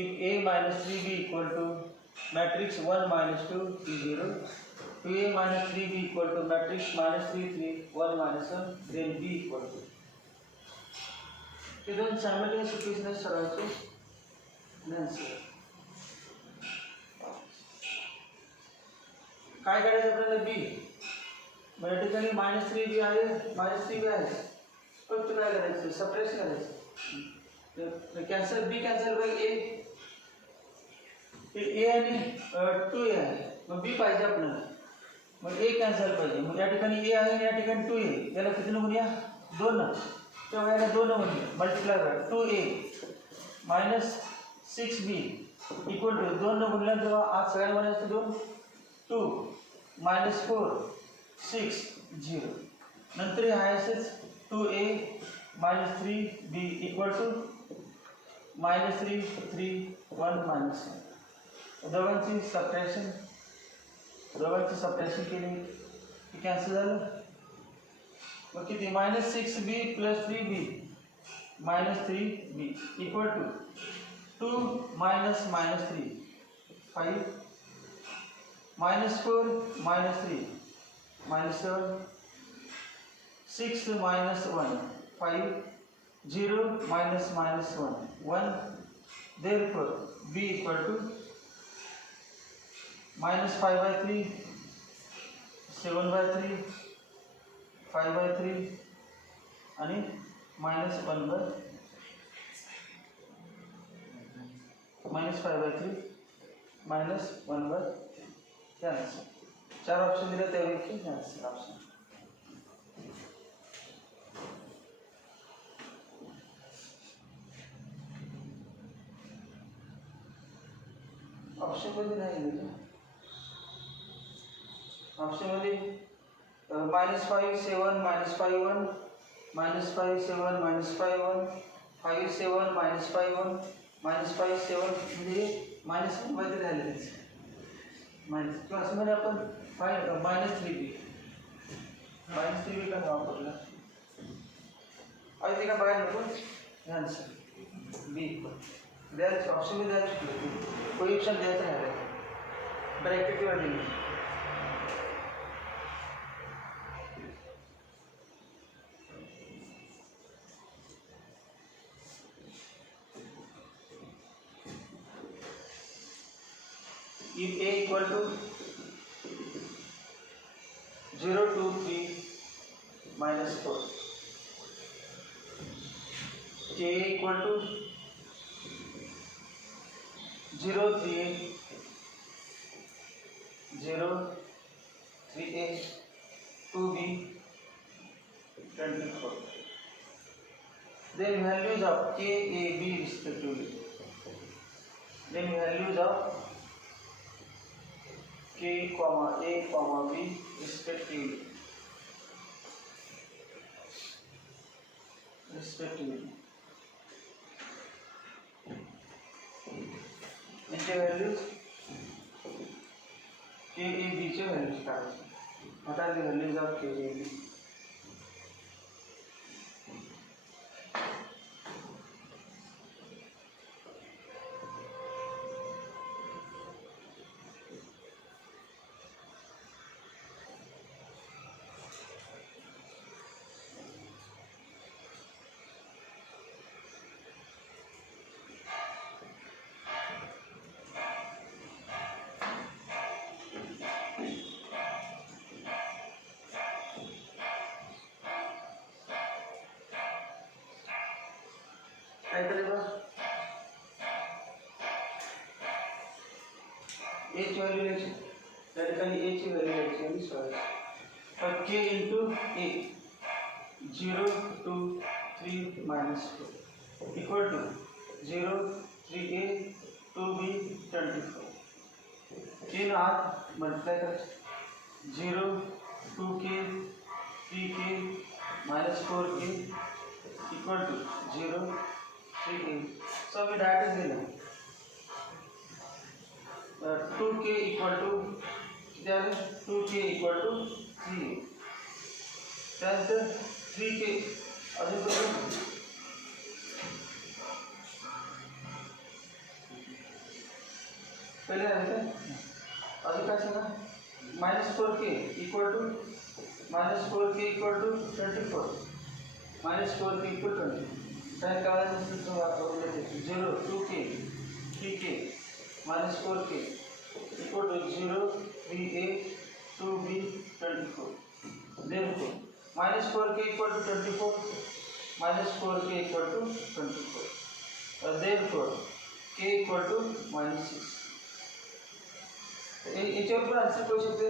if A minus 3B equal to matrix 1 minus 2 is 0, 2A minus 3B equal to matrix minus 3 3 1 minus 1, then B equal to. हे दोन simultaneous equation सोडवायचे आन्सर काय करायचं आपल्याला बी मग या ठिकाणी -3b आहे -3b आहे फक्त काय करायचं सबट्रॅक्ट करायचं कॅन्सल बी कॅन्सल बाय ए ए आणि 2a आहे मग बी पाहिजे आपल्याला मग ए कॅन्सल पाहिजे मग या ठिकाणी ए आहे आणि या ठिकाणी 2a याला किती न गुणूया 2 न तेव्हा याला 2 न गुणूया मल्टिप्लाय करा 2a -6b इक्वल टू 2 न गुणल्यावर जेव्हा आज सगळ्यांमध्ये असतं 2 2 -4 6 0 नंतर हे आहे असेच 2a -3b इक्वल टू -3 3 1 -1 दोघांची सबट्रॅक्शन केली की कॅन्सल झालं मग किती -6b + 3b -3b equal to 2 - -3 5 -4 -3 -7 6 - 1 5 0 -1 therefore b equal to -5/3 7/3 5/3 आणि -5/3 -1/3 कॅन्सल 4 ऑप्शन दिले त्यापैकी कॅन्सल ऑप्शन ऑप्शनमध्ये नाही दिलं ऑप्शनमध्ये -5 7 -5 1 -5 7 -5 1 5 7 -5 1 -5 7 म्हणजे -1 मध्ये झाले क्लासमध्ये आपण -3b का वापरला आणि ते का बाहेर नको आन्सर बी द्यायचं ऑप्शनमध्ये द्यायचं कोई ऑप्शन द्यायचं नाही ब्रॅकेटवर लिहिलं if a equal to 0 2 3 -4 a equal to 0 3a 0 3a 2b 24 then values of k a b respectively then values of k, a, b respectively. इनके वैल्यूज k, a, b चे वैल्यूज काढायचे आता the values of k, a, b काय करेगा a ची व्हॅल्यू घ्यायची त्या ठिकाणी a ची व्हॅल्यू घ्यायची आणि सोडवायची तर k * a 0 2 3 -4 इक्वल टू 0 3a 2b 24 तीन आठ मल्टीप्लाई कर 0 2k 3k -4k equal to 0 3a so we directly will 2k equal to 2k equal to 3a त्यानंतर 3k अजून पहिले आहे का अजून काय सांगा -4k equal to -4k equal to 24 -4k equal 20 काय करायचं तो वापरले 0 2k 3k -4k equal to 0 3a 2b 24 therefore -4k equal to 24 -4k equal to 24 therefore k equal to -6 याच्यावर पण आन्सर करू शकते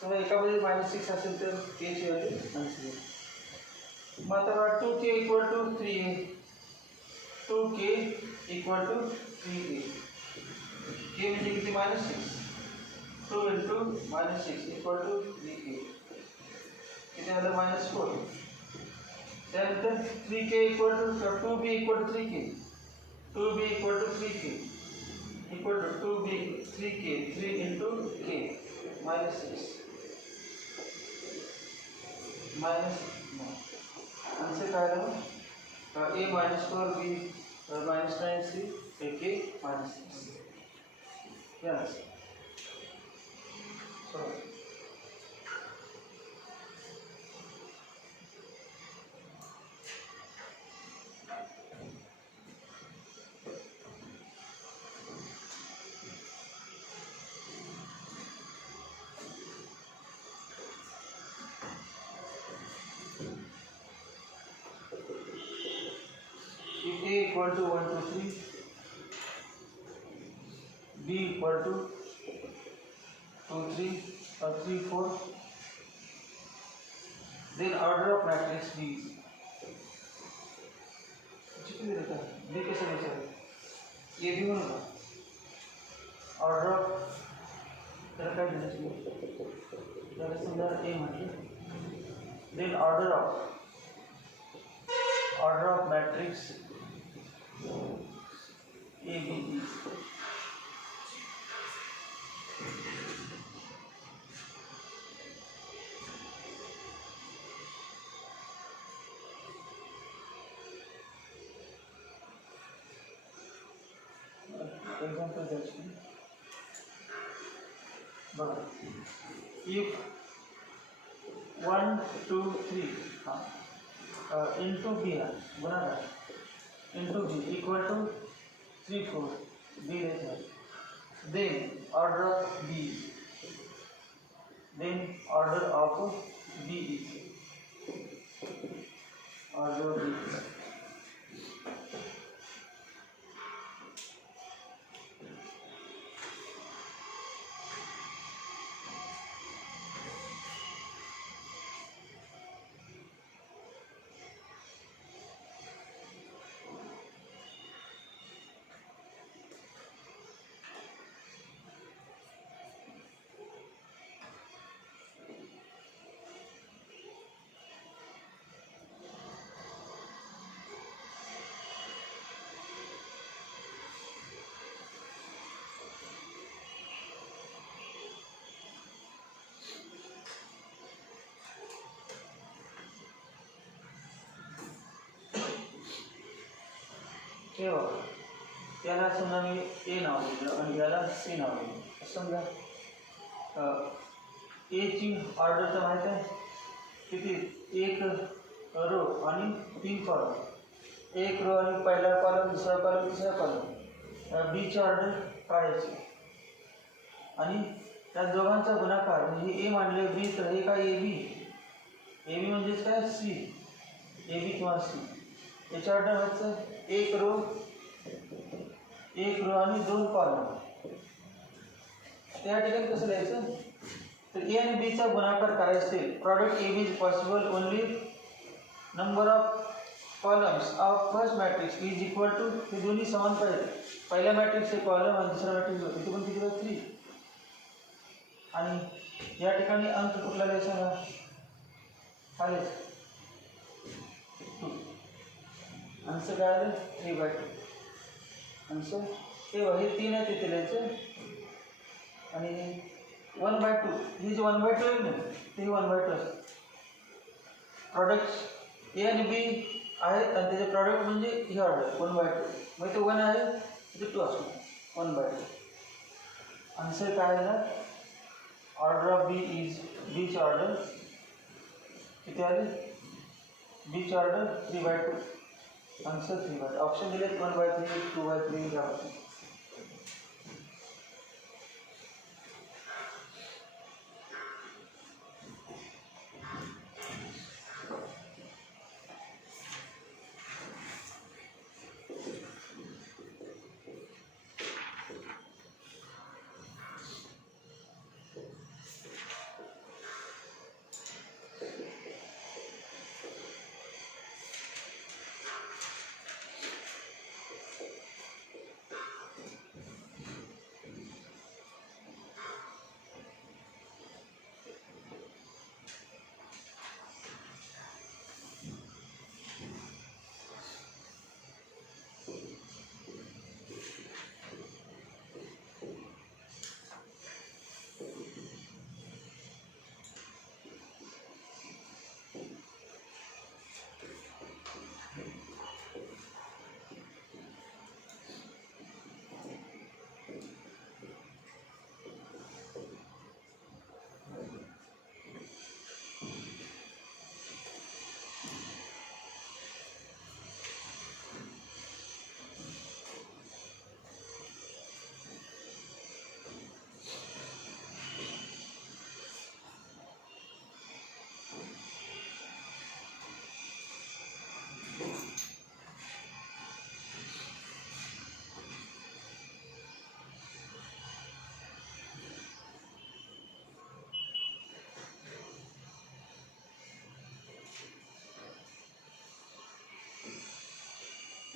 समजा एकामध्ये -6 असेल तर k ची व्हॅल्यू -6 मग आता 2k equal to 3a 2k equal to 3a k म्हणजे किती -6 2 into -6 equal to 3a किती आलं -4 त्यानंतर 3k equal to 2b equal to 3k 2b equal to 3k equal to 2b 3k 3 into k -6 आंसर काय आलं a -4 b -9 c k -6 yes so if a equal to 1 to 3 b equal to 2 3 or 3 4 then order of matrix b किती देता b कैसे लिखा है ये भी होगा ऑर्डर ऑफ तर काय देना चाहिए तर समजा a म्हटलं then order of matrix a b e example द्यायची बघा if 1 2 3 into b गुणाकार into b equal to 3 4 b लेते then order of b then order of b is order of b हे बघा याला समजा मी ए नाव दिलं आणि याला सी नाव दिलं समजा ए ची ऑर्डर तर माहीत आहे किती एक रो आणि 3 कॉलम एक रो आणि पहिला कॉलम दुसरा कॉलम तिसरा कॉलम बी ची ऑर्डर काढायची आणि त्या दोघांचा गुणाकार म्हणजे ए मानले बी तर हे काय ए बी म्हणजेच काय सी ए बी किंवा सी याच्या ऑर्डर व्हायचं एक रो आणि 2 कॉलम त्या ठिकाणी कसं लिहायचं तर ए आणि बी चा गुणाकार करायचा असेल product A B is possible only number of columns of first matrix is equal to हे दोन्ही समान पाहिजे पहिल्या मॅट्रिक्सचे कॉलम आणि दुसऱ्या मॅट्रिक्स इथे पण किती होतं 3 आणि या ठिकाणी अंक कुठला लिहायचा ना खालीच 2 आन्सर काय आलं 3/2 आन्सर हे 3 आहे तिथे लिहायचं आणि 1/2 ही जी 1/2 आहे ना ते 1/2 असतं प्रॉडक्ट ए आणि बी आहेत आणि त्याचे प्रॉडक्ट म्हणजे ही ऑर्डर 1/2 मग ते 1 आहे ते 2 असणार 1/2 आंसर काय आहे ना, ऑर्डर ऑफ बी इज बीच ऑर्डर किती आले, बीच ऑर्डर 3/2, आंसर 3/2. ऑप्शन दिले 1/3, 2/3 घ्यावं.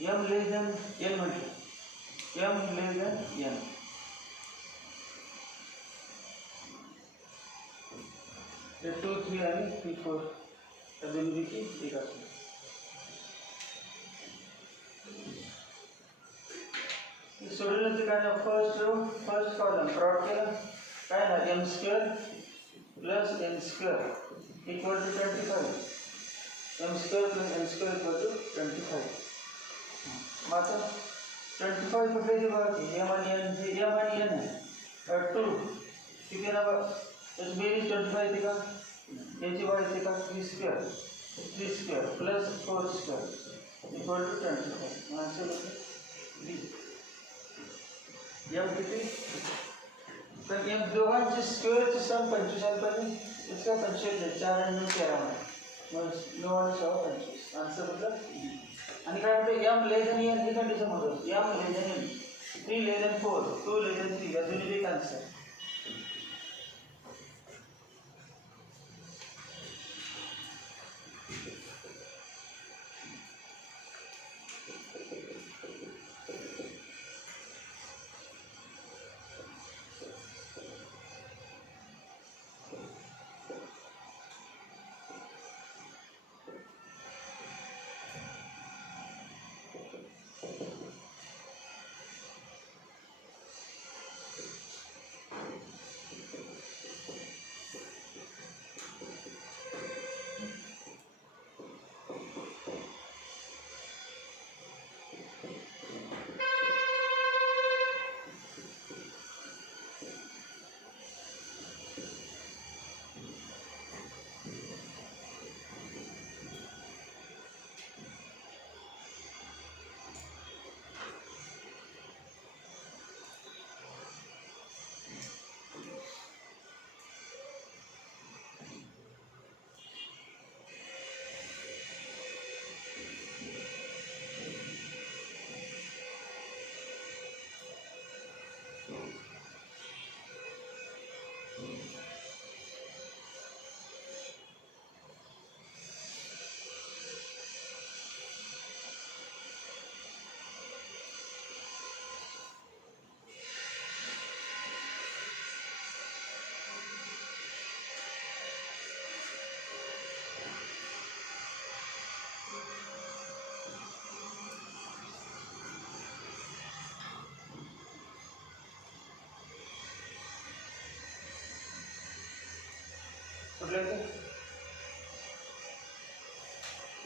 m less than n म्हटलं, m less than n. ते 2, 3 आणि 3, 4 त्या बिंदूची एक असेल. सोडवण्याचं काय ना, फर्स्ट कॉलम ड्रॉट केला काय ना, m² plus n² equal to 25, m² plus n² equal to 25. मग आता 25 कुठे बघा की m आणि n हे m आणि n आहे, 2 ठीक आहे ना. बघा त्याची बेरीज 25 येते का, याची वाढ येते का, 3² plus 4² equal to 25. Answer B. m किती, तर m दोघांचे स्क्वेअरचे सम 25 आले पाहिजे, इसका 25 4 आणि 9 13 मग 9 आणि 6 25. आन्सर बदला बी. आणि काय म्हणतो, m लेस दॅन n ही कंडिशन म्हणतो, m less than n, 3 less than 4, 2 less than 3 या दोन्ही एक आन्सर.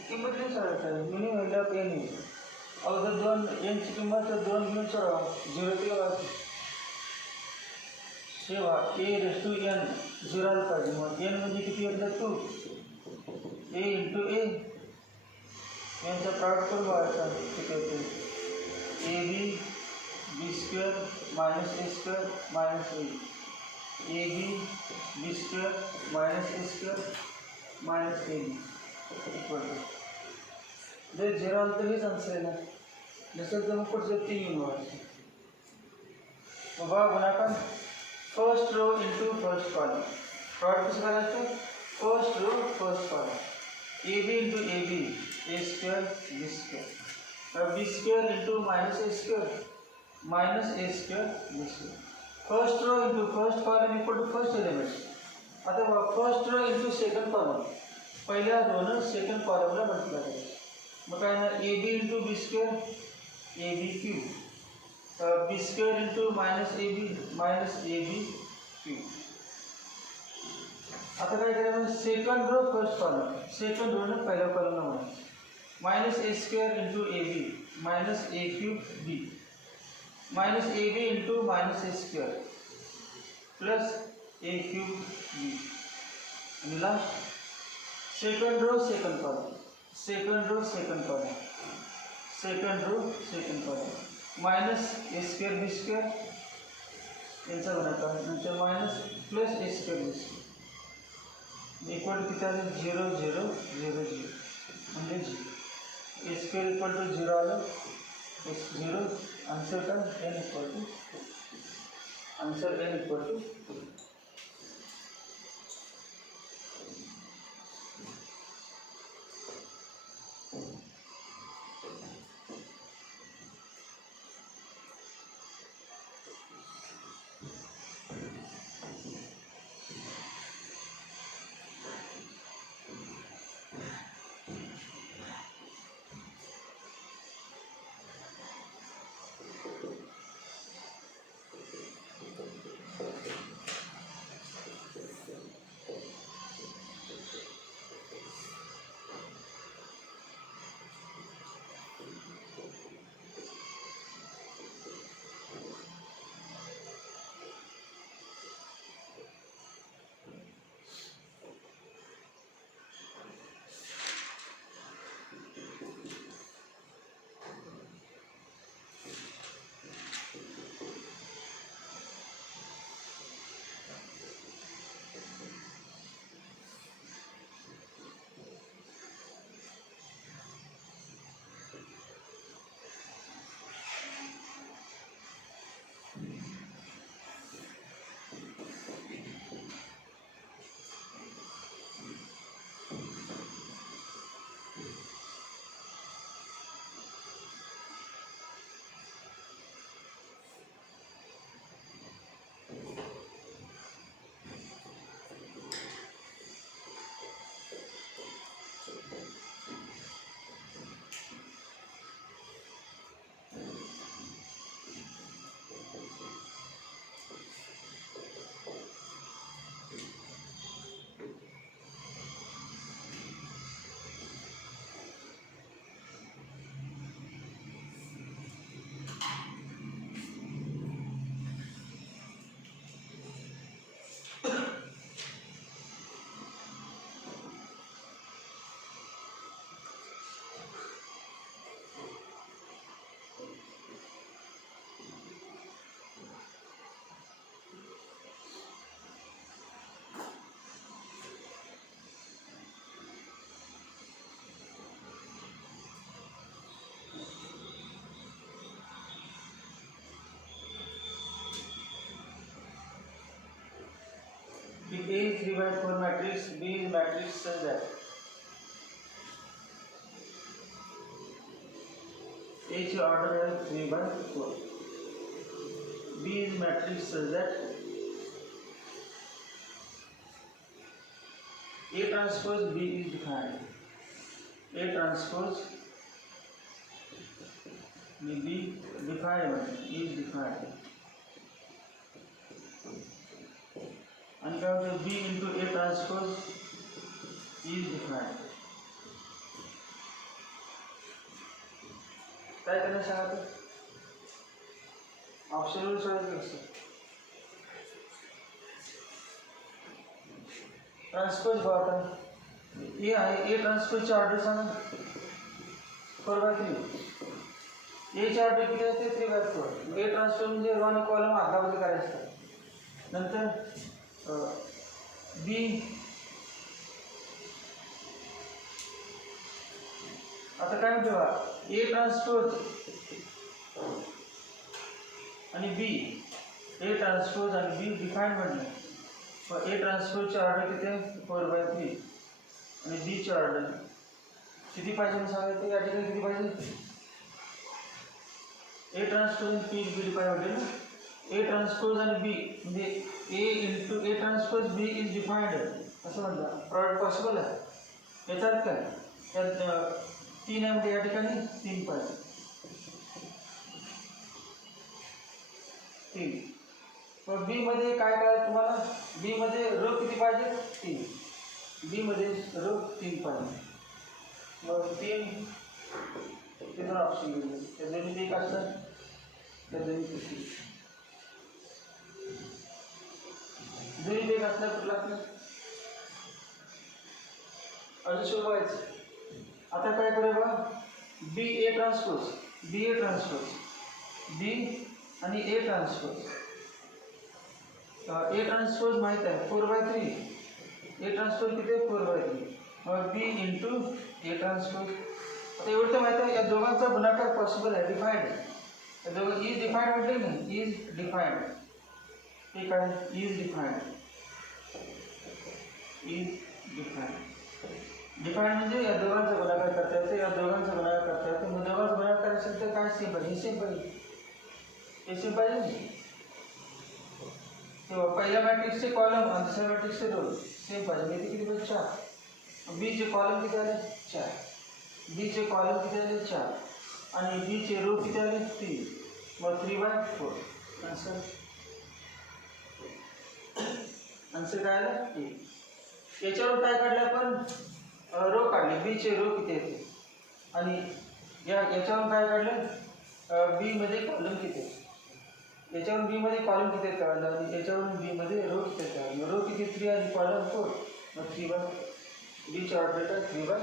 किंमत नाही सोडायचं, मिनिमम व्हॅल्यू ऑफ एन येईल. अगोदर 2 एनची किंमत 2 घेऊन सोडवा, 0 ते तेव्हा ए रेस टू एन झिरो आलं पाहिजे. मग एन म्हणजे किती येतं? 2 ए इंटू ए. यांचा प्रॉडक्ट करून बघायचा किती होते. A B B square minus A square minus A B B square minus A square minus A B equal to. जर झिरो आलं तर हेच आन्सर आहे ना. नसेल तर मग पुढचं 3 येऊन व्हायचं. मग बघा गुणाकार first row into first column. Product कसं करायचं? First row first column. A B into A B A square B square. B square into minus A square minus A square B square. First row into first column equal to first element. आता बघा first row into second column. पहिल्या रोनं second कॉलमला multiply करायचं. मग काय ना A B into B square A B cube. B square into minus A B cube. आता काय करायचं? Second row first column. Second रोनं पहिल्या कॉलमला म्हणायचं. Minus A square into A B minus A cube B minus A B into minus A square plus A cube B. आणि last second row second column. Second row second column. Second row second column minus A square B square यांचा गुणाकार नंतर minus plus A square B square equal to किती आलं? 0 0 0 0 म्हणजे A square equal to 0 आलं. S 0 answer काय? N equal to answer n equal to. If A is 3 by 4 matrix, B is matrix such that H order है 3 by 4. B is matrix such that A transpose B is defined. A transpose B defined is defined. And the B into A transpose is defined. काय करना चाहते? ऑप्शनल सोडायचं कसं? ट्रान्सपोज बघा ए आहे ए ट्रान्सपोजची ऑर्डर सांगा 4/3 Aichi order किती असते 3/4 ए ट्रान्सपोज म्हणजे रो आणि कॉलम आदलाबदली करायचं नंतर बी आता काय म्हणतो बघा ए ट्रान्सपोज आणि बी ए ट्रान्सपोज आणि बी डिफाईन म्हटलं ए ट्रान्सपोजची ऑर्डर किती आहे 4/3 आणि बीची ऑर्डर किती पाहिजे सांगायचं या ठिकाणी किती पाहिजे ए ट्रान्सपोज आणि बी डिफाईन होते ना ए ट्रान्सपोज आणि बी म्हणजे A into A transpose B is defined असं म्हणतात प्रॉडक्ट पॉसिबल आहे याचा अर्थ काय त्यात 3 आहे म्हणजे या ठिकाणी 3 पाहिजे 3 मग बी मध्ये काय काय तुम्हाला बी मध्ये रो किती पाहिजे 3 बी मध्ये रो 3 पाहिजे मग 3 किती ऑप्शन घेतले त्या दोन्ही एक असतात त्या दोन्ही किती दोन्ही एक असणार कुठला अजून शोधायचं आता काय करूया बघा बी ए ट्रान्सपोज बी ए ट्रान्सपोज बी आणि ए ट्रान्सपोज ए ट्रान्सपोज माहीत आहे 4/3 ए ट्रान्सपोज किती आहे 4/3 मग बी इंटू ए ट्रान्सपोज आता एवढं तर माहीत आहे या दोघांचा गुणाकार पॉसिबल आहे डिफाईंड या दोघं इज डिफाईंड म्हटले नाही इज डिफाईंड ठीक आहे इज डिफाईंड डिफाईंड म्हणजे या दोघांचा गुणाकार करता येतो या दोघांचा गुणाकार करता येतो मग दोघांचा गुणाकार असेल तर काय सिंपल हे सिंपल नाही तेव्हा पहिल्या मॅट्रिक्सचे कॉलम आणि दुसऱ्या मॅट्रिक्सचे रो सेम पाहिजे किती किती पाहिजे 4 बीचे कॉलम किती आले 4 बीचे कॉलम किती आले 4 आणि बीचे रो किती आले 3 मग 3/4 आन्सर काय आलं 1 याच्यावर काय काढलं आपण रो काढले बीचे रो किती येते आणि याच्यावरून काय काढलं बी मध्ये कॉलम किती आहे याच्यावरून बी मध्ये कॉलम किती आहेत काढलं आणि याच्यावरून बी मध्ये रो किती आहेत काढलं रो किती 3 आणि कॉलम 4 मग 3/4 बीचे ऑर्डर 3/4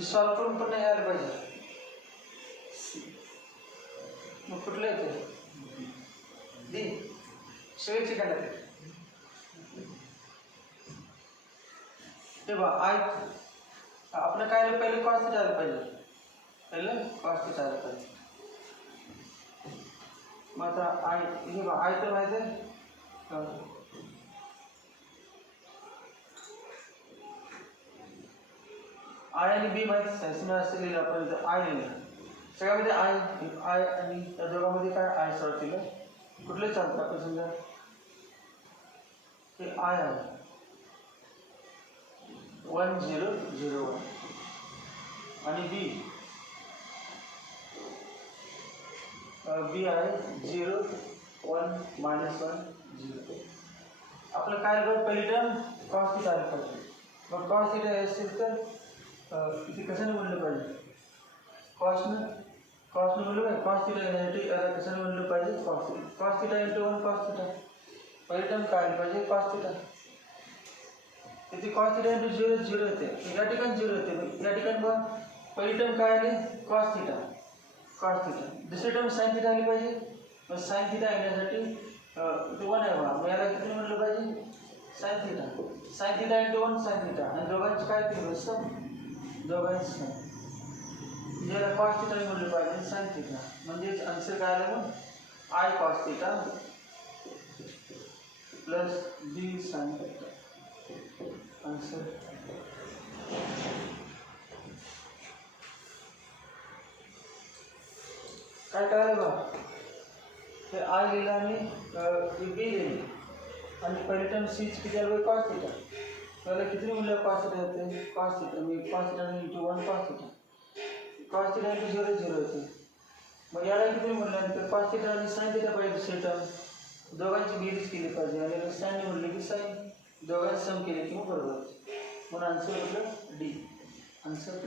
सॉल्व करून पण नाही यायला पाहिजे. मग कुठलं येते डी सगळेचे काय ते बा आय आपण काय पहिले कॉस्ट आलं पाहिजे. पहिलं कॉस्ट आलं पाहिजे. मग आता आय हे बा आय तर माहिती आहे. आय आणि बी माहिती असं लिहिलं आपण आय लिहिलं सगळ्यामध्ये आय आय आणि त्या दोघांमध्ये काय आय सॉल्व केलं कुठले चालतं आपण समजा ते आय आहे 1001 आणि बी बी आहे 01 -1 0. आपलं काय बघ पहिली टर्म कॉस्ट थीटा आली पाहिजे. मग कॉस्ट थीटा असेल तर इथे कशाने म्हणलं पाहिजे कॉस्टनं म्हणलं पाहिजे. कॉस्ट थीटा येण्यासाठी याला कशाने म्हणलं पाहिजे cost theta into 1 cos theta. पहिली टर्म काय आली पाहिजे कॉस्ट थीटा. इथे कॉस्ट थीटा इंटू 0 0 होते. या ठिकाणी 0 होते. या ठिकाणी बघ पहिली टर्म काय आली कॉस्ट थीटा. दुसरी टर्म साइन थीटा आली पाहिजे. मग साइन थीटा येण्यासाठी इथे 1 आहे बघा. मग याला किती म्हणलं पाहिजे sine theta into 1 sine theta. आणि दोघांची काय केलं सम दोघांची याला कॉस्ट थीटा म्हणलं पाहिजे साइन थीटा. म्हणजेच आन्सर काय आलं मग a cos theta plus B sine theta. Answer काय करायला बघा हे आय लिहिलं आणि बी लिहिली आणि पहिली टर्म सीच किती आलं कॉस्ट थीटा. त्याला किती म्हणलं कॉस्ट थीटा येते कॉस्ट थीटा. मी cos theta into 1 cos theta. Cos theta into 0 0 होते. मग याला किती म्हणल्यानंतर कॉस्ट थीटा आणि साइन थीटा पाहिजे. दुसरी टर्म दोघांची बेरीज केली पाहिजे आणि साइन म्हणले की साइन दोघांची सम केले की मग बरोबर. म्हणून आन्सर म्हटलं डी. आन्सर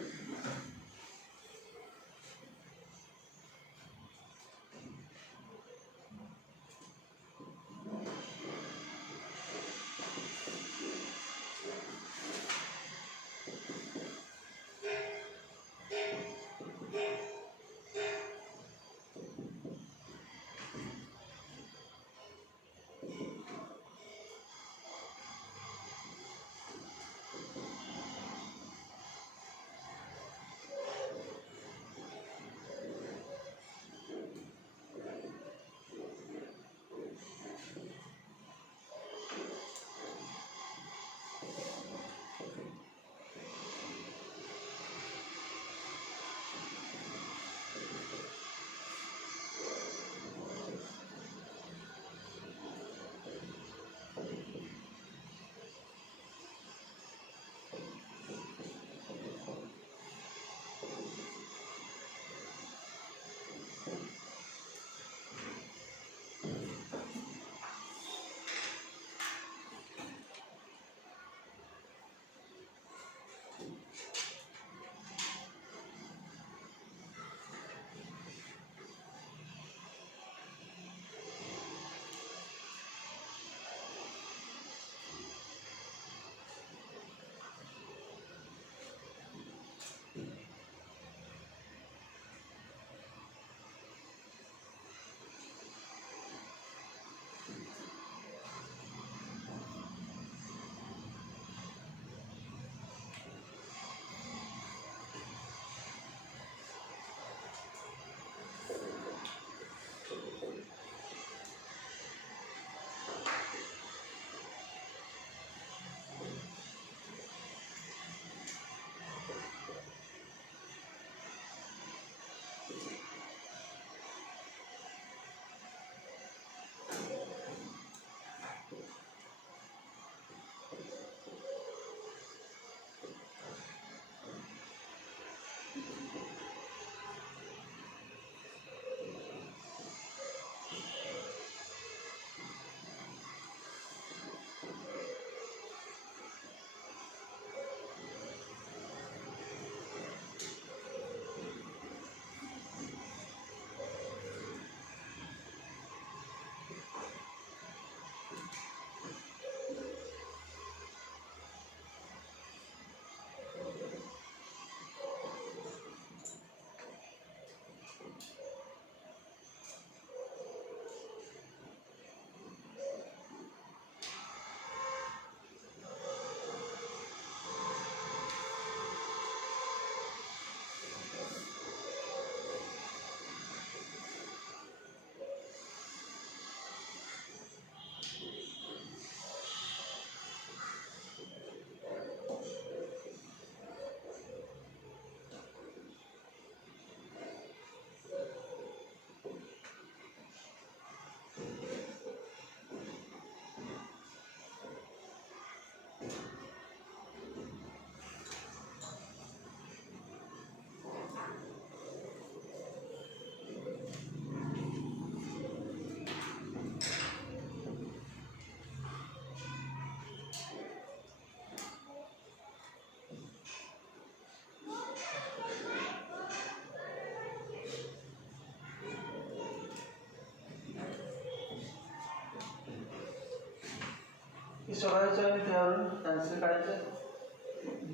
सोडवायचं आणि त्यावरून कॅन्सल करायचं.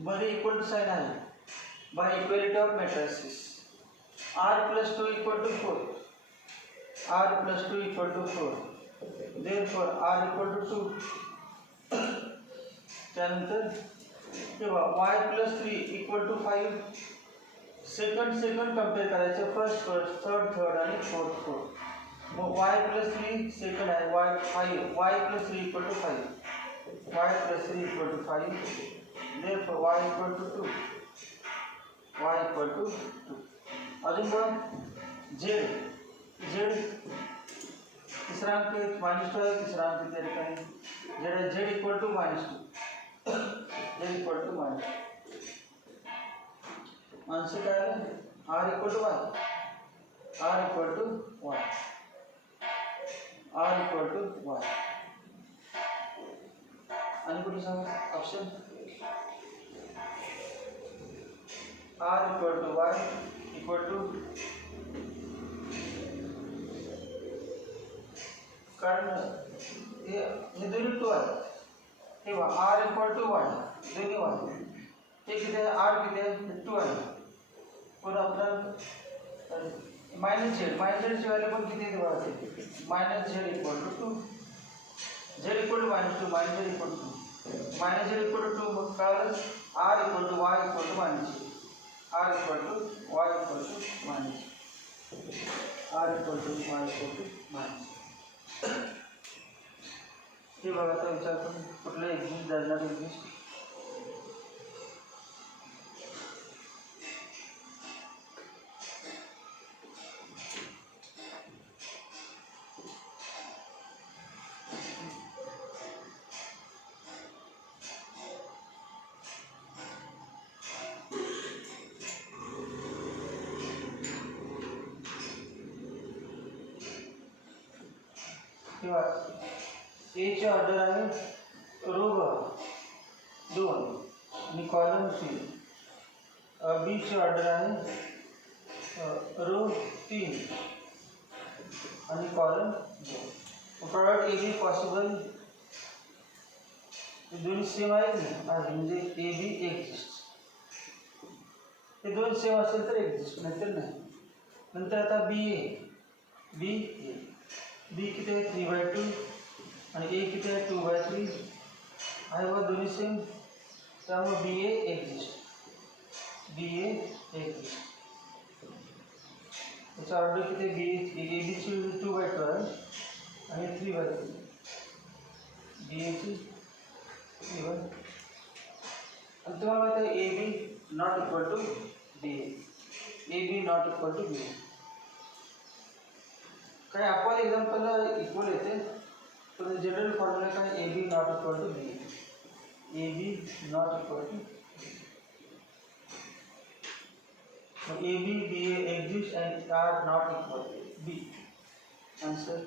मध्ये इक्वल टू साईन आहे. By equality of matrices r plus 2 equal to 4. r plus 2 equal to 4. Therefore r equal to 2. त्यानंतर तेव्हा y plus 3 equal to 5. Second compare करायचं. फर्स्ट थर्ड आणि फोर्थ. मग y plus 3 सेकंड आहे. y plus 3 equal to 5. y plus 3 equal to 5. Therefore y equal to 2. y equal to 2. अजून मग z तिसरा अंक -2 आहे. तिसरा अंक त्या ठिकाणी z equal to -2. z equal to -2. Answer काय आहे? r equal to y. r equal to y. r equal to y. आणि कुठे सांगा option r equal to y equal to, कारण हे दोन्ही 2 आहे. तेव्हा r इक्वल टू y दोन्ही y. हे किती आहे? r किती आहे? 2 आहे. पण आपल्याला -z ची व्हॅल्यू पण किती आहे बघा. -z equal to 2. z equal to -2 -z equal to -z equal to 2. मग काय होईल? r equal to y equal to -z. r equal to y equal to -z. r equal to y equal to -z. हे बघा आता विचार करून कुठलं एक्झिस्ट जाणार एक्झिस्ट. तेव्हा ए ची ऑर्डर आहे रो 2 आणि कॉलम 3. बी ची ऑर्डर आहे रो 3 आणि कॉलम 2. Product A be possible. दोन्ही सेम आहेत ना, म्हणजे ए बी एक्झिस्ट. हे दोन सेम असेल तर एक्झिस्ट, नाहीतर नाही. नंतर आता बी ए किती आहे? 3/2 आणि ए किती आहे? 2/3 आहे. व दोन्ही सेम, त्यामुळे बी ए एक्झिस्ट. त्याचा ऑर्डर किती आहे? ए बीची 2/2 आहे आणि 3/3. बी एची 3/3. आणि तुम्हाला माहिती आहे A B not equal to B A. काही आपण एक्झाम्पलला इक्वल येते, पण जनरल फॉर्म्युला काय? A B not equal to B. A B not equal to A B A exist and are not equal B. Answer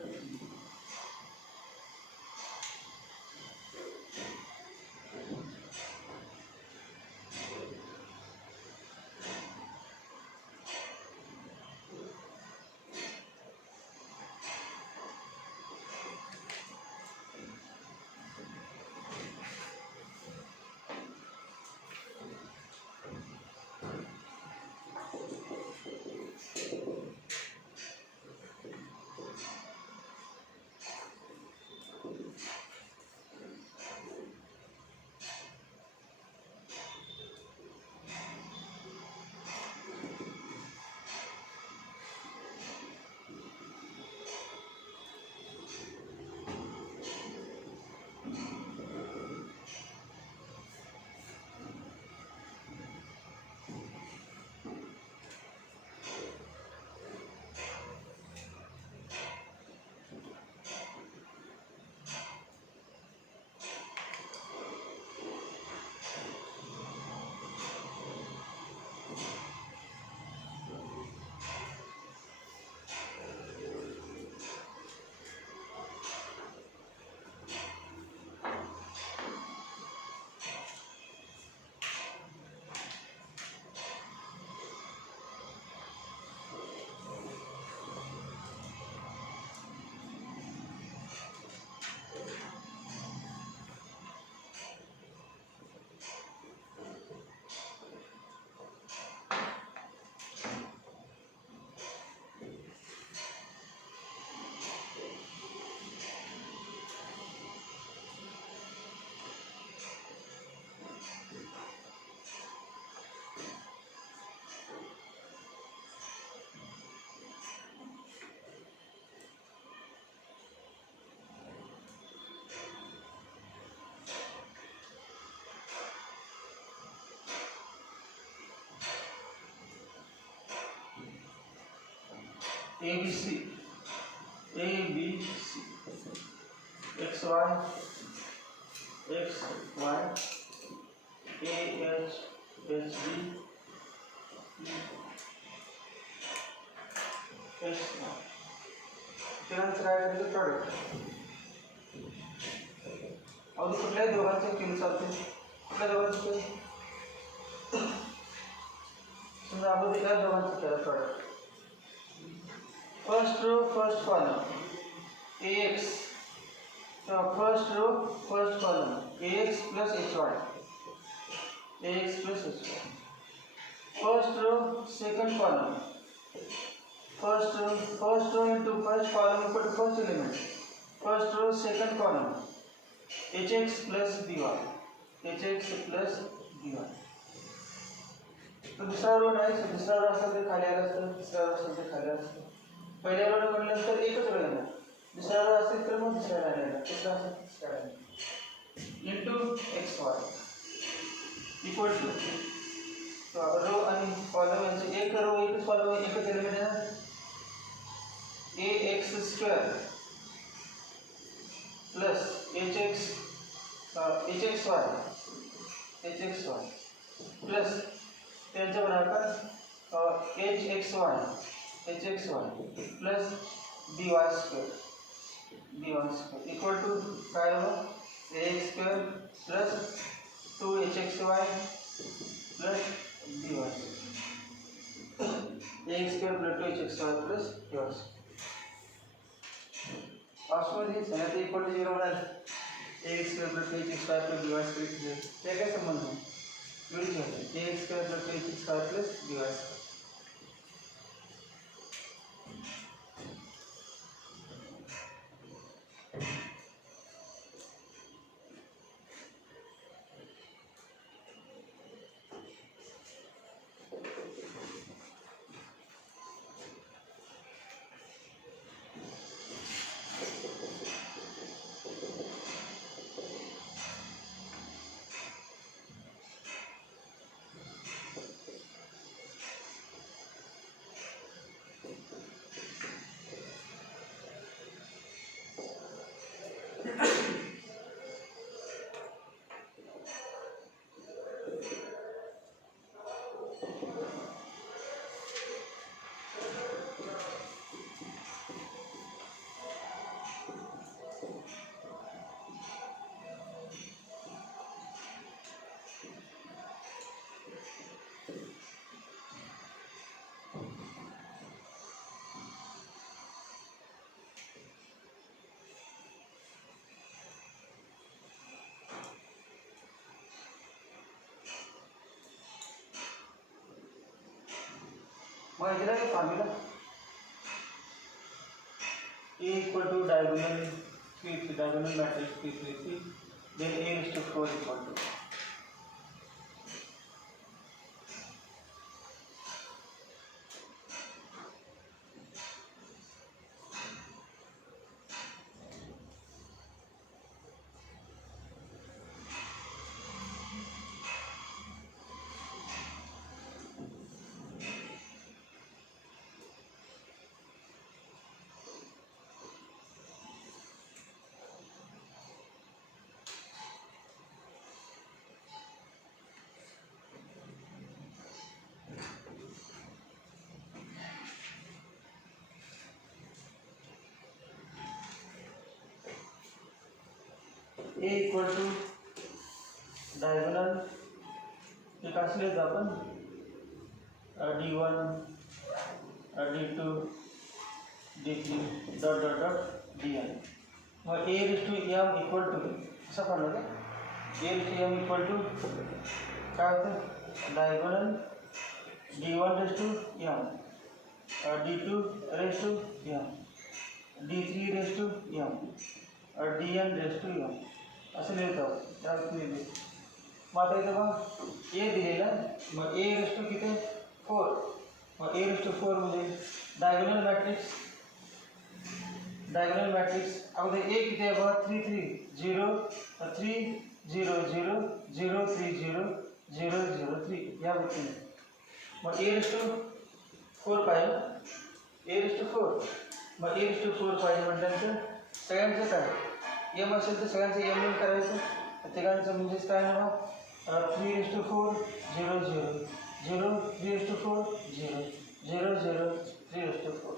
ABC, ABC, XY, XY, AH, HB, HY. त्यानंतर काय करायचं प्रॉडक्ट. अगदी कुठल्याही दोघांचं केलं चालते. कुठल्या दोघांचं समजा आपण या दोघांचं केलं product. First row first column AX, first row first column AX plus HY, AX plus HY. First row second column, first row into first column equal to first element. First row second column HX plus BY, HX plus BY. तो दुसरा रो नाही, दुसरा रो असेल तर खाली आला असतं, तिसरा रो असेल तर खाली असतं. पहिल्या रो म्हटल्यानंतर एकच रो येणार, दुसरा रो असेल तर मग दुसरा रो येणार, तिसरा असेल तर तिसरा येणार. इंटू XY इक्वल टू रो आणि कॉलम यांचे एक रो एकच कॉलम एकच एलिमेंट आहे ना. AX square plus HXY plus त्यांच्या बरोबर HXY plus BY square equal to काय होणार AX square plus 2HXY plus BY, AX square plus 2HXY plus BY. Password हे सगळ्यात इक्वल टू 0 होणार. AX square plus 2HXY plus BY square ते काय संबंध आहे. एवढीच आहे AX square plus 2HXY plus BY square. मग इधर formula A equal to diagonal matrix P3, then A is to 4 equal to A equal to diagonal एक असले आपण D1 D2 D3 dot dot dot DN. Mug A raised to M equal to असं पडलं का A raised to M equal to काय होतं diagonal D1 raised to M, D2 raised to M, D3 raised to M और DN raised to M असं लिहितो त्यात लिहिले. मग आता इथं मग A दिलेला मग A raised to किती 4 मग A raised to 4 म्हणजे डायगोनल मॅट्रिक्स अगोदर A किती आहे बघा 3 3 0 3 0 0 0 3 0 0 0 3 या पद्धतीने मग A raised to 4 पाहिजे ए रेस टू 4. मग ए रेस टू 4 पाहिजे म्हटल्यानंतर सगळ्यांचं काय एम असेल तर सगळ्यांचं एम एम करायचं. तिघांचं म्हणजेच काय ना 3 raise to 4 0 0 0 3 raise to 4 0 0 0 3 raise to 4.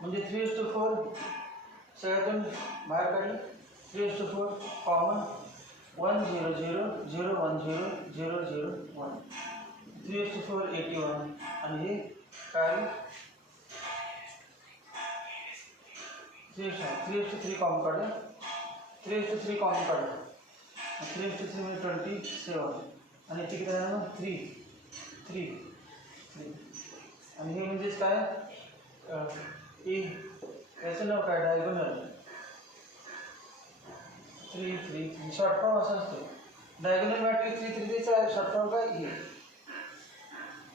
म्हणजे 3 रेस टू 4 सगळ्यातून बाहेर काढले. 3 रेस टू 4 कॉमन 1 0 0 0 1 0 0 0 1. 3 रेस टू 4 81. आणि हे काय 3 रेस टू 3 कॉमन काढलं. 3 रेस टू 3 कॉमन काढलं. 3 रेस टू 3 म्हणजे 27. आणि ते किती आहे ना 3 3 3. आणि हे म्हणजेच काय याचं नाव काय डायगोनल 3 3 शॉर्ट फॉर्म असं असतो. डायगोनल मॅट्रिक्स 3 3 चा शॉर्ट फॉर्म काय हे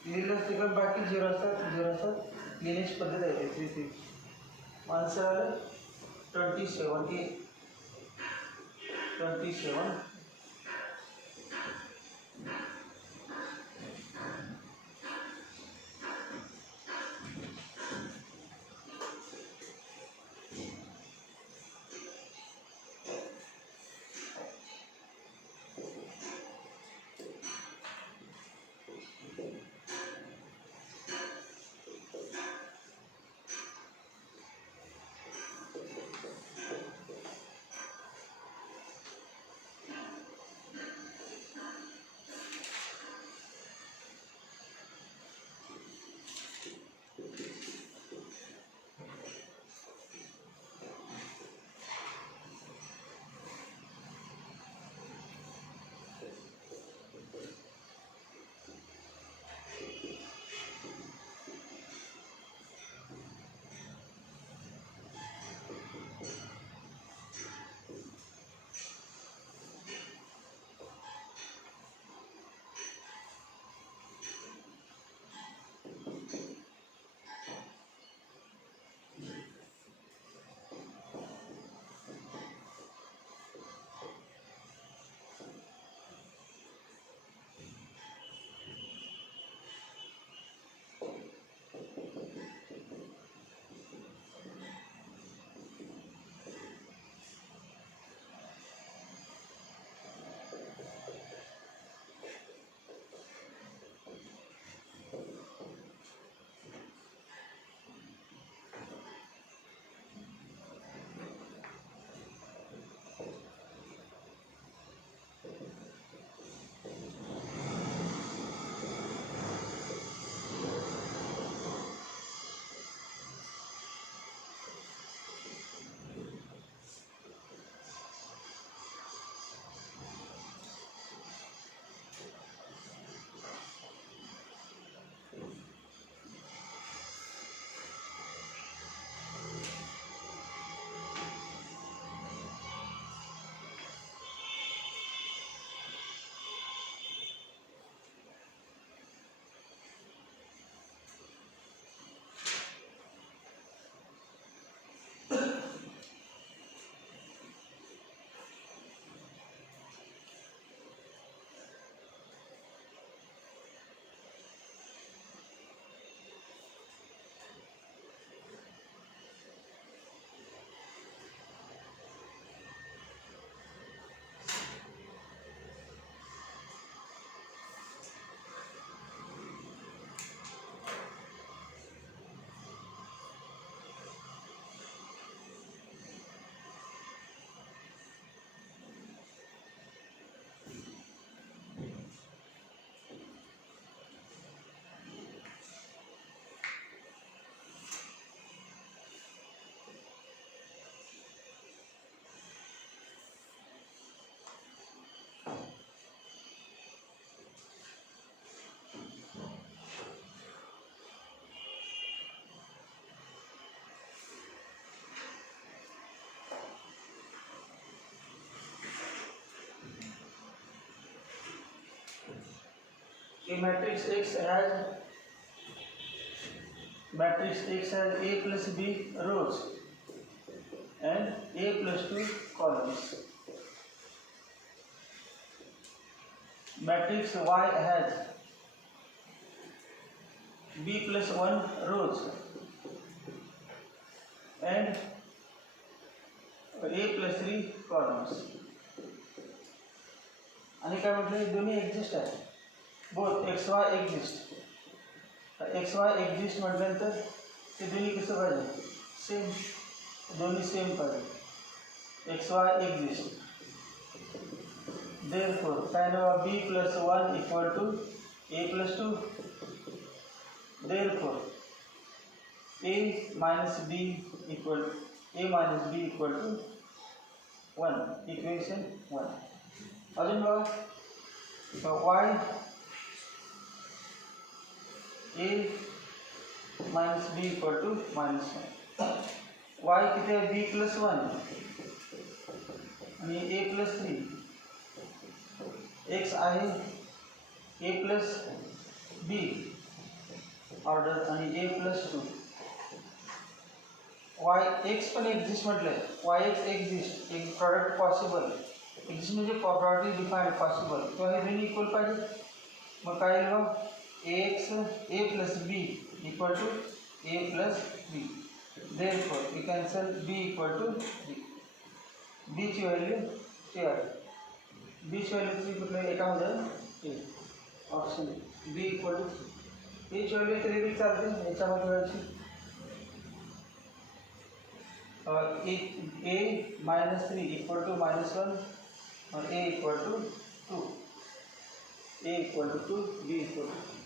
लिहिलं तिकडे बाकी 0 असतात लिहिण्याची पद्धत आहे 3 3. आन्सर आलं 27 A 27. A matrix X has A plus B rows and A plus 2 columns. Matrix Y has B plus 1 rows and a plus 3 columns. आणि काय म्हटलं दोन्ही एक्झिस्ट आहे बोथ एक्स वाय एक्झिस्ट. एक्स वाय एक्झिस्ट म्हटल्यानंतर ते दोन्ही कसं पाहिजे सेम दोन्ही सेम पाहिजे एक्स वाय exist. therefore tan of b plus 1 equal to a plus 2. therefore a minus b equal to 1 equation 1. अजून बघा y a minus b equal to minus 1. y किती आहे b plus 1 आणि a plus 3. x आहे a plus b ऑर्डर आणि a plus 2. y x पण एक्झिस्ट म्हटलं y x exist एक प्रॉडक्ट पॉसिबल एक्झिस्ट म्हणजे प्रॉपर्टी डिफाइंड पॉसिबल किंवा हे दोन्ही इक्वल पाहिजे. मग काय लिहू ax a plus b equal to a plus b. therefore we cancel b equal to b. b ची व्हॅल्यू 3 आहे. b ची व्हॅल्यू 3 कुठल्या एकामध्ये a option b equal to a ची व्हॅल्यू 3 बी चालते याच्यामध्ये व्हायची a minus 3 equal to minus 1 और a equal to 2. a equal to 2 b equal to 2.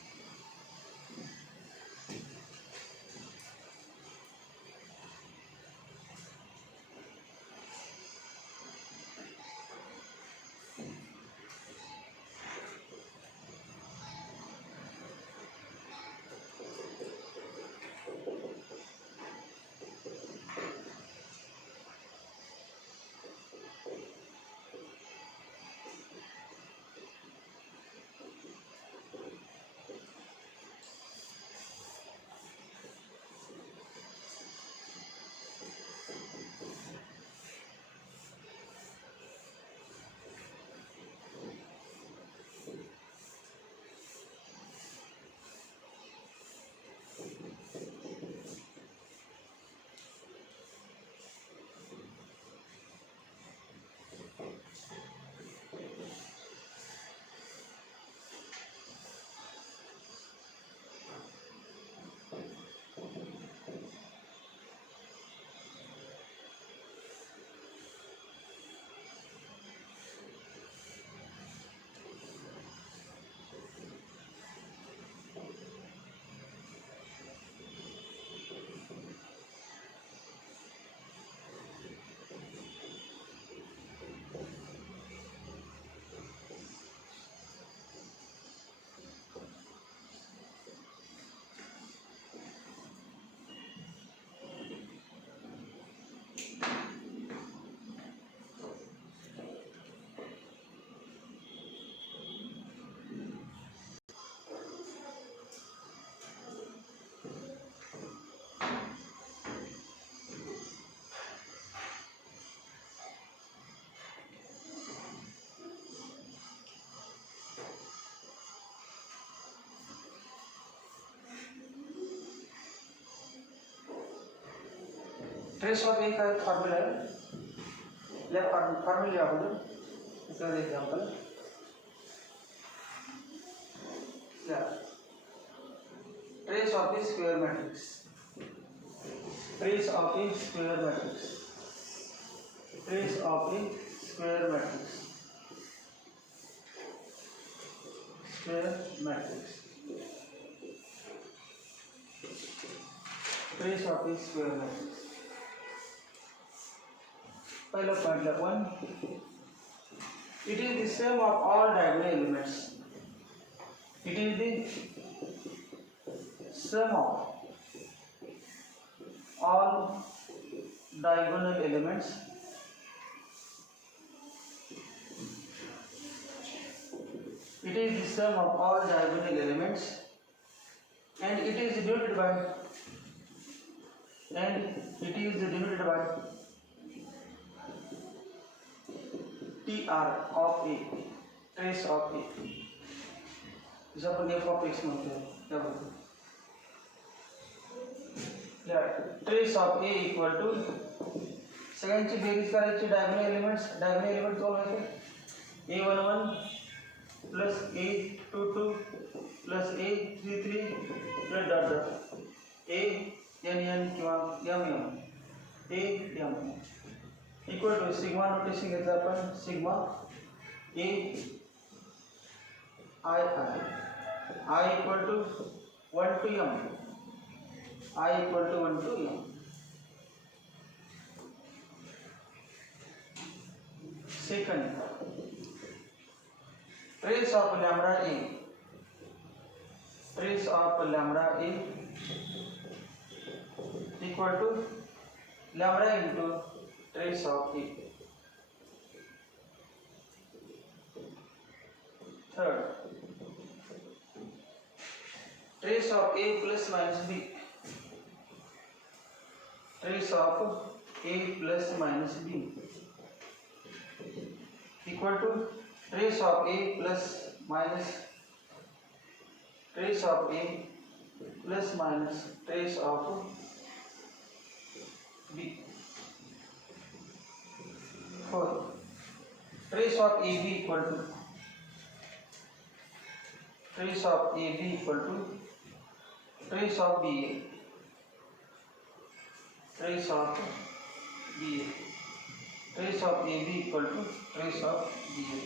Trace of A का फॉर्मूला है फॉर्मूला याद इसका example trace of A square matrix trace of A square matrix trace of A square matrix trace of A square matrix पहला point like 1 it is the sum of all diagonal elements. It is the sum of all diagonal elements it is the sum of all diagonal elements and it is denoted by TR of A, trace of A. जब अपन f of x म्हणतो क्या बोलतो Yeah, trace of A equal to सगळ्यांची बेरीज करायची diagonal elements सोडवायचे A11 plus A22 plus A33 plus dot dot ANN किंवा MM AM equal to sigma notation घेतलं आपण sigma A I equal to 1 to M I equal to 1 to M. Second, trace of lambda A equal to lambda into trace of A. Third, trace of A plus minus B. Trace of A plus minus B equal to trace of A plus minus trace of A plus minus trace of B. Fourth, trace of AB equal to trace of AB equal to trace of BA. Trace of BA. Trace of AB equal to trace of BA.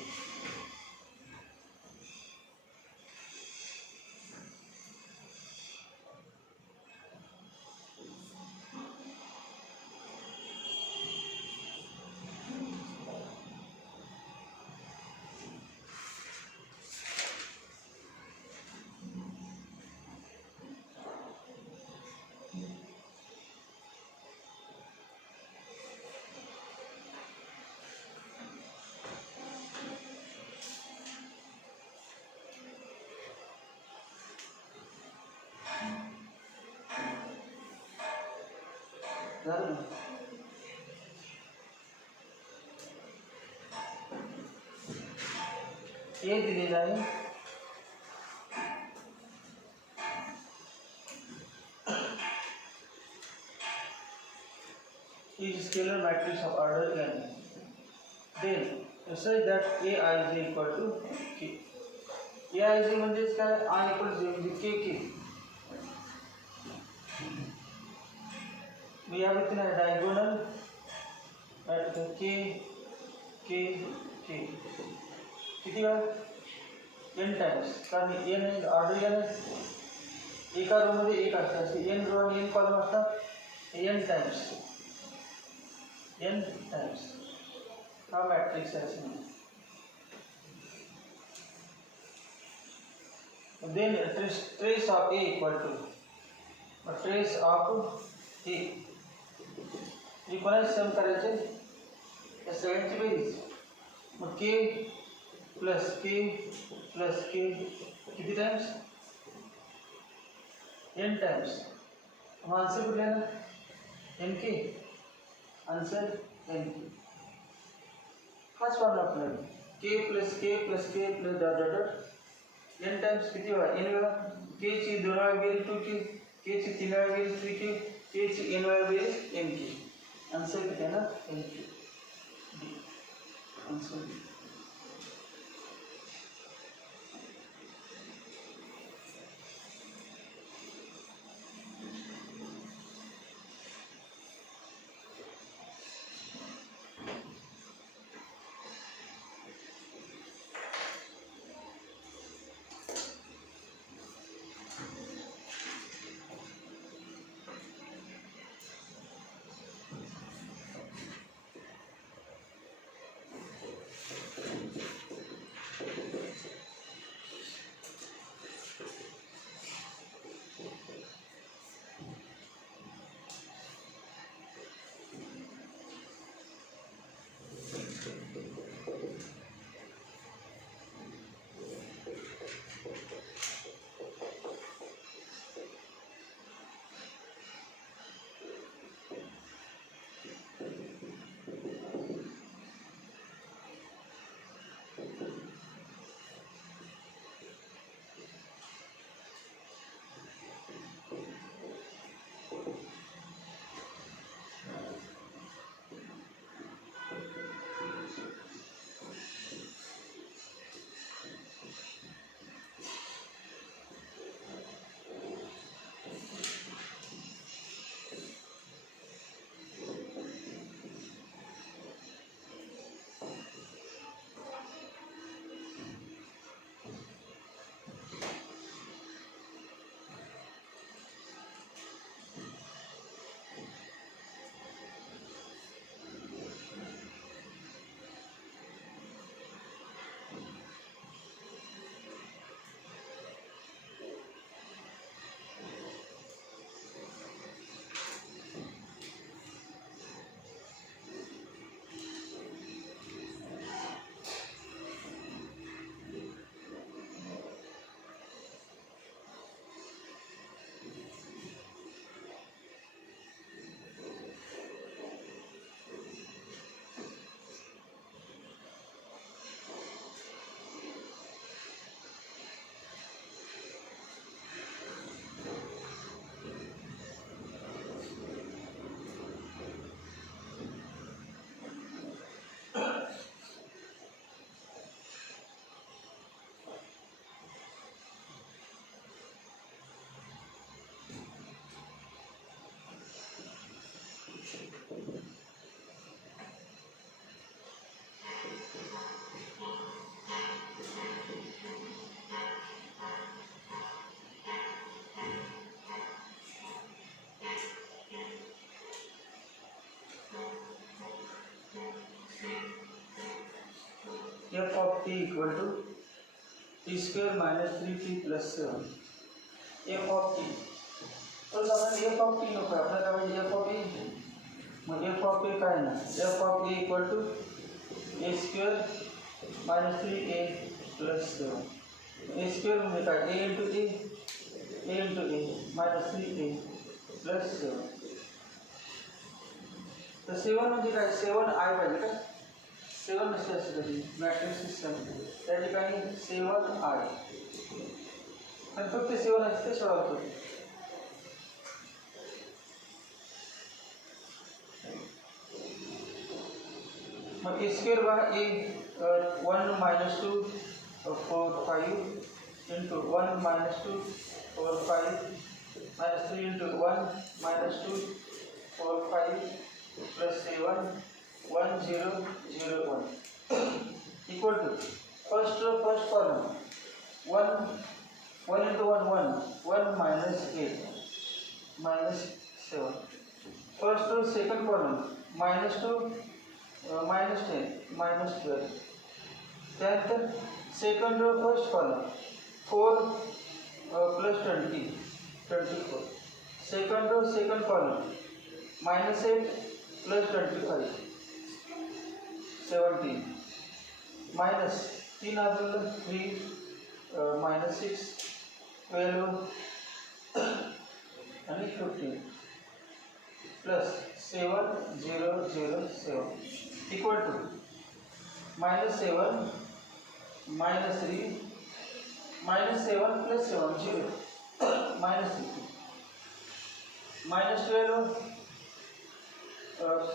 ये दिलेला आहे is scalar matrix of order n. Then say that Aij equal to k. Aij म्हणजेच काय I equal to म्हणजे k. We have written a diagonal at k. किती वेळा n times कारण n order n एका रो मध्ये एक असते असे n रो आणि n कॉलम असतात n टाइम्स हा मॅट्रिक्स आहे असे then trace of A equal to trace of A हे कोणाचे सम करायचे या सगळ्यांची बेरीज मग k प्लस k किती टाइम्स n टाइम्स मग आन्सर कुठला आहे ना nk आन्सर nk हाच फॉर्म्युला आपल्याला k plus dot dot n times किती वेळा n वेळा k ची 2 वेळा बेरीज 2k k ची 3 वेळा बेरीज 3k k ची n वेळा बेरीज nk आन्सर किती आहे ना nk answer F of T equal to T square minus 3t plus 7 F of T. तर आपण एफ ऑफ टी नको आपल्याला म्हणजे एफ ऑफ ए. मग एफ ऑफ ए काय ना F of A equal to A square minus 3a plus 7. A square म्हणजे काय A into A minus 3a plus 7. तर 7 म्हणजे काय 7 आय पाहिजे का 7 नसते असं कधी मॅट्रिक्स सिस्टम त्या ठिकाणी 7 आय आणि फक्त 7 असते सोडवतो. मग A square by A 1 minus 2 4 5 into 1 minus 2 4 5 minus 3 into 1 minus 2 4 5 plus 7 1 0 0 1 equal to first column 1 into 1 minus 8 minus 7. First row second column minus 2 minus 10 minus 12. Then second row first column 4 plus 20 24. Second row second column minus 8 plus 25 17 minus 3 आजून 3 minus 6 12 आणि 15 plus 7 0 0 7 equal to minus 7 minus 3 minus 7 plus 7 0 minus 3 minus 12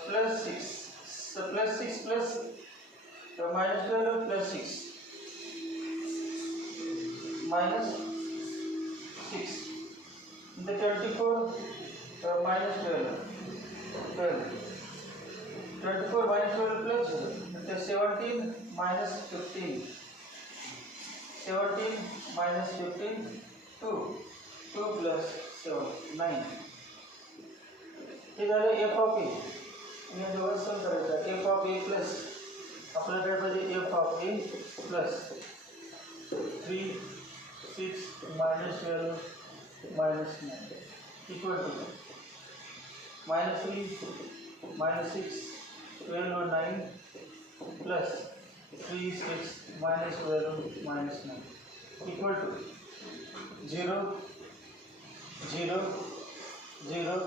plus 6 so plus 6 plus minus 12 plus 6 minus 6 the 24 minus 12 24 minus 12 plus the 17 minus 15 17 minus 15 2 plus 7 9. हे झालं F of ए आणि दोघं सम करायचं F of ए प्लस आपल्याकडे पाहिजे F of A प्लस 3 6 minus 12 minus 9 equal to minus 3 minus 6 12 or 9 plus 3 6 minus 12 minus 9 equal to 0 0 0.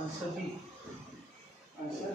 Answer B. Answer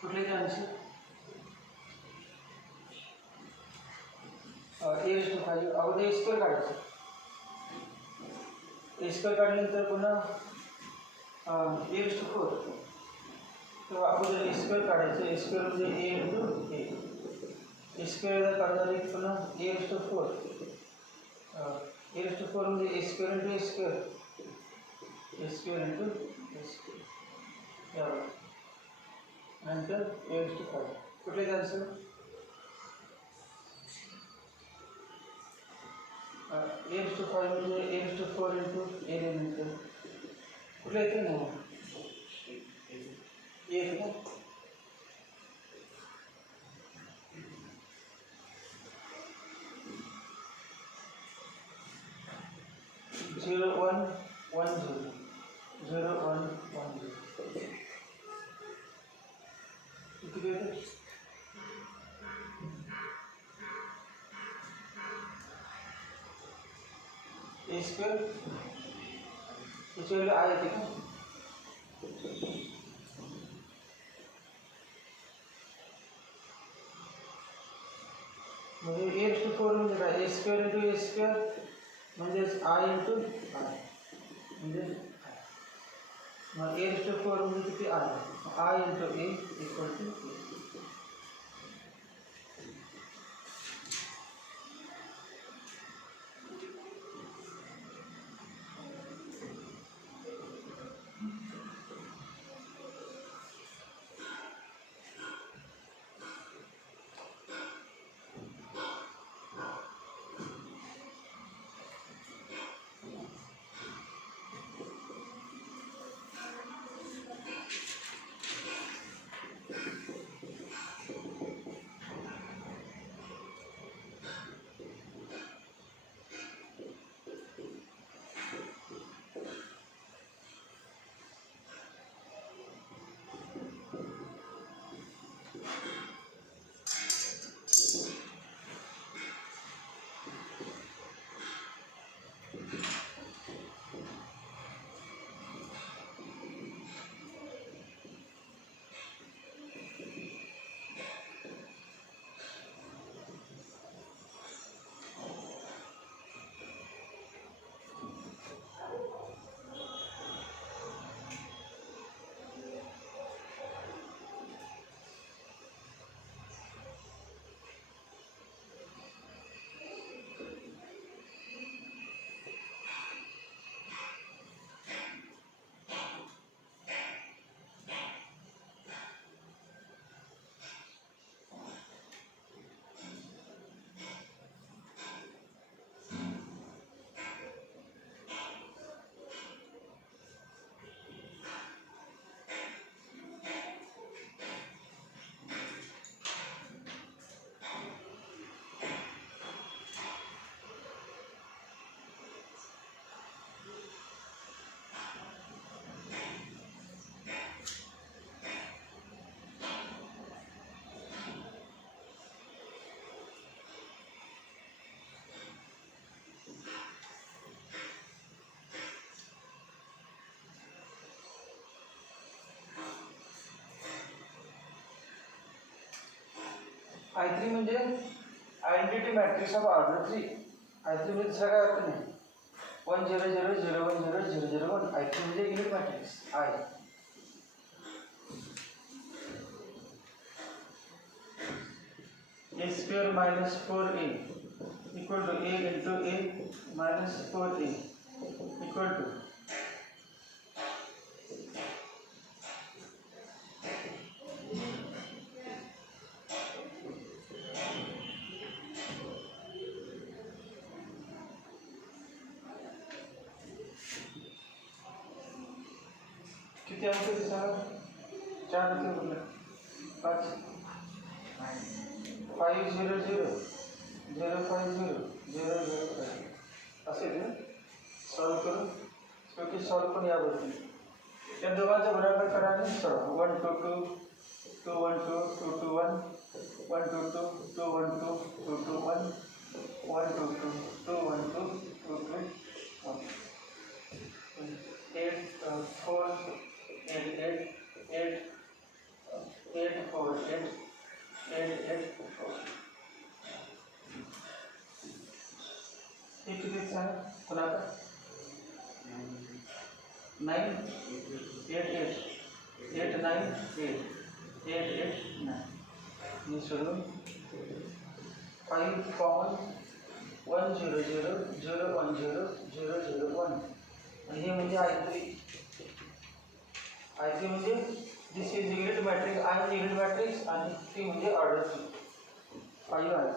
कुठले काय आन्सर ए रेस टू 5 अगोदर ए स्क्वेअर काढायचं ए स्क्वेअर काढल्यानंतर पुन्हा ए रेस टू 4 किंवा अगोदर ए स्क्वेअर काढायचं ए स्क्वेअर म्हणजे ए इंटू ए स्क्वेअर काढणार एक पुन्हा A raise to 4 A raise to 4 म्हणजे A square into A square into A square यावर नंतर ए रेस टू 5 कुठले आन्सर A⁵ म्हणजे A⁴ इंटू एलिमेंट कुठलं येते ना एक ना 0 1 1 0 0 1 1 0 किती येते A स्क्वेअर त्याच्यावेळी आ येते का म्हणजे A⁴ म्हणजे काय A² इंटू A² म्हणजेच I इंटू I म्हणजे मग A⁴ म्हणजे किती I into A equal to A. I3 म्हणजे आयडेंटिटी मॅट्रिक्स ऑफ ऑर्डर 3. I3 म्हणजे दुसरा काय अर्थ नाही 1 0 0 0 1 0 0 0 1 I3 म्हणजे unit matrix I. A² minus 4A equal to A into A minus 4A equal to किती अंक दिसायला 4 अंक कुठले 5 5 0 0 0 5 0 0 0 5 असे ना सॉल्व करून शेवटी सॉल्व पण यावरती त्या दोघांचा गुणाकार करा आणि सॉल्व 1 2 2 2 1 2 2 2 1 1 2 2 2 1 2 2 2 1 1 2 2 2 1 2 2 2 1 8 4 8 8 8 8 4 8 8 8 4 एक किती सांग कोणाला 9 8 8 8 9 8 8 8 9 मी सोडून 5 कॉमन 1 0 0 0 1 0 0 0 1 आणि हे म्हणजे I3 म्हणजे this is unit matrix I unit matrix आणि ती म्हणजे ऑर्डर 5 आहे.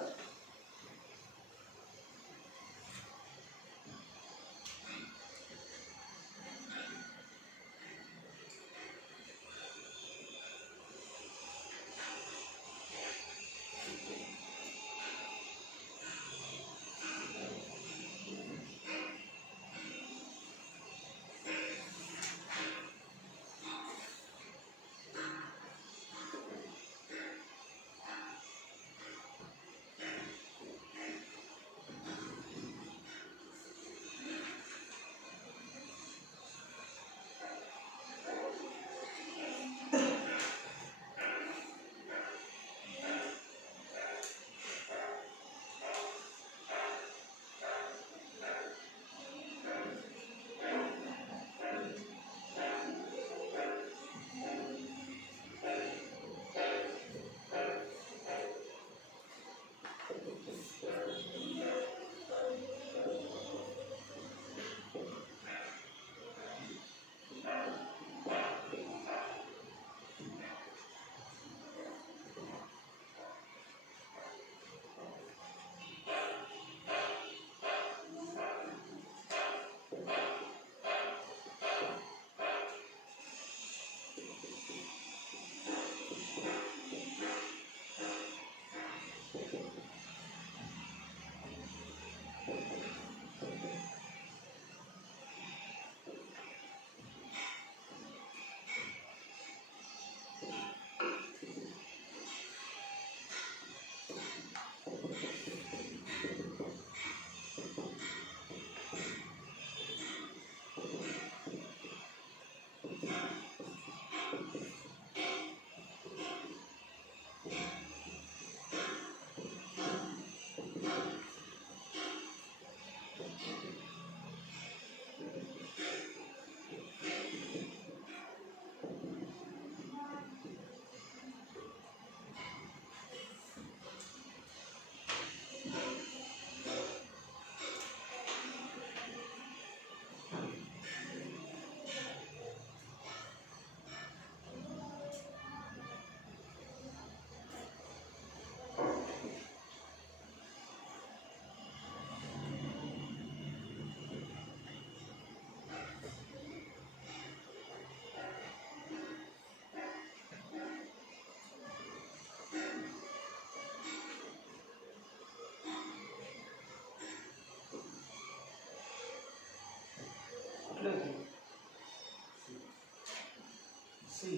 सी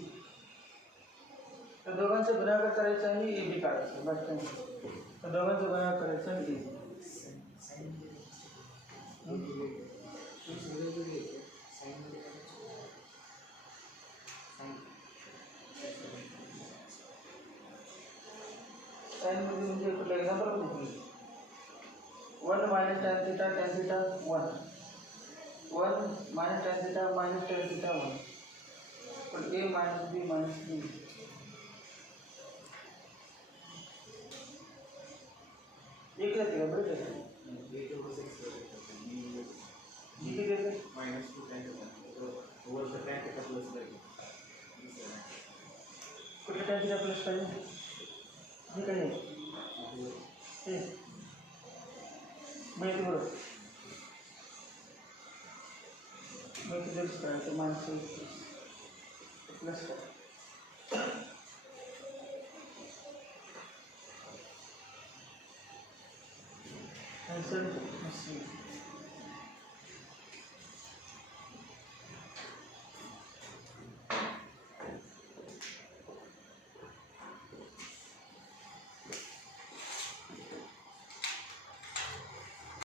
तर दोघांचा गुणाकार करायचा आणि ए बी काढायचं बस काही तर दोघांचा गुणाकार करायचा आणि ए साईनमध्ये म्हणजे कुठलं एक्झाम्पल कुठली 1 minus tan theta 1 1 minus tan theta 1 but a minus b minus b एक रहते का बड़े रहते जी के देते -2 tan theta over the tan theta plus कुठे tan theta प्लस पाहिजे हे काय हे माहिती बरोबर माहिती जर करायचं माणसं प्लस करा आन्सर